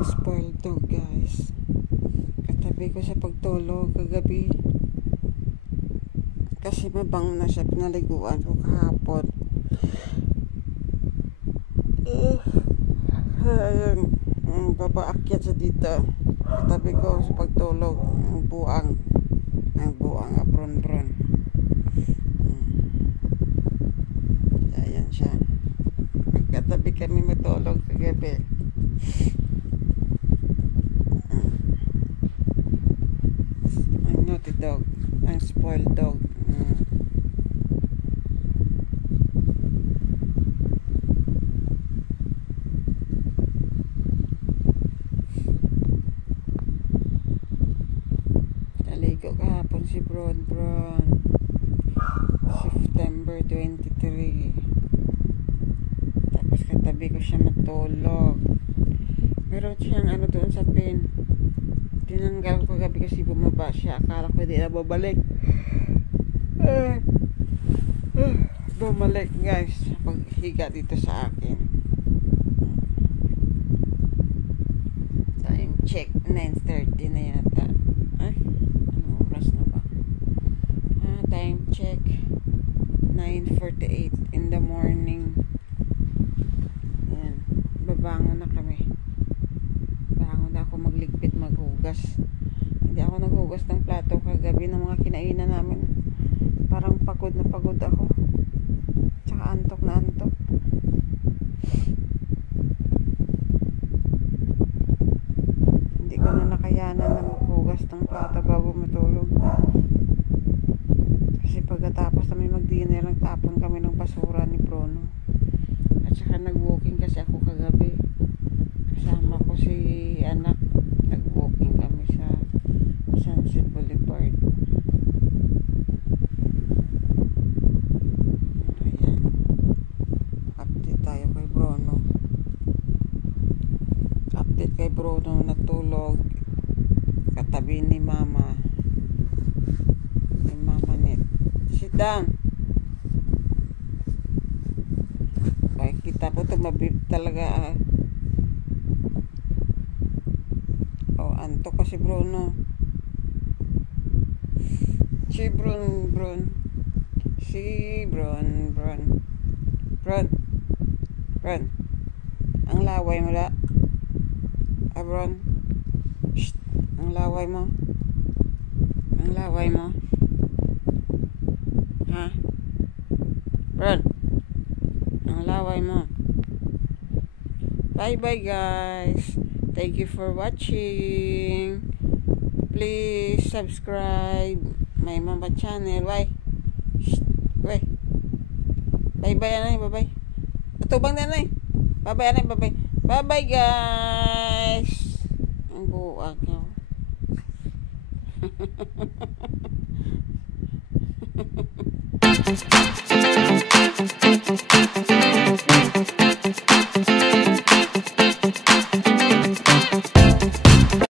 Spoiled dog, guys. Katabi ko sa pagtulog kagabi. Kasi mabango na siya. Pinaliguan ko kahapon. Ayun. Babaakyat siya dito. Katabi ko sa pagtulog. Ang buang abron-bron. Ayan siya. Katabi kami matulog kagabi. Ang naughty dog. Ang spoiled dog. Naligo kahapon si Bron. September 23. Tapos katabi ko siya matulog. Meron siyang ano doon sa pin. Tinanggal ko gabi kasi bumaba siya. Akala ko hindi na babalik. Bumalik, guys. Paghiga dito sa akin. Time check. 9:30 na yata. Ay, anong oras na ba? Time check. 9:48 in the morning. Ayan. Babangon na kami. Bangon na ako magligpit, maghugas. Hindi ako naghugas ng plato kagabi ng mga kinainan namin. Parang pagod na pagod ako. Tsaka antok na antok. Hindi ko na nakayanan na maghugas ng plato bago matulog. Kasi pagkatapos namin mag-dinner, nagtapon kami ng basura ni Bruno. At saka nag-walking kasi ako kagabi. Kasama ko si anak. Nag-walking kami sa Sunset Boulevard. Ayan. Update tayo kay Bruno. Update kay Bruno, natulog. Katabi ni Mama. Ni Mama Net. Sit down. Ay, kita po ito, mabib talaga. Antok ko si Bruno. Si Bron. Ang laway mo la. Bron. Shh. Ang laway mo. Ha? Bron. Ang laway mo. Bye bye, guys. Thank you for watching. Please subscribe my Mama channel. Bye. Bye. Bye-bye, anay. Bye-bye. Atubang na, anay. Bye-bye, anay. Bye-bye. Bye-bye, guys. Ang buwag nyo.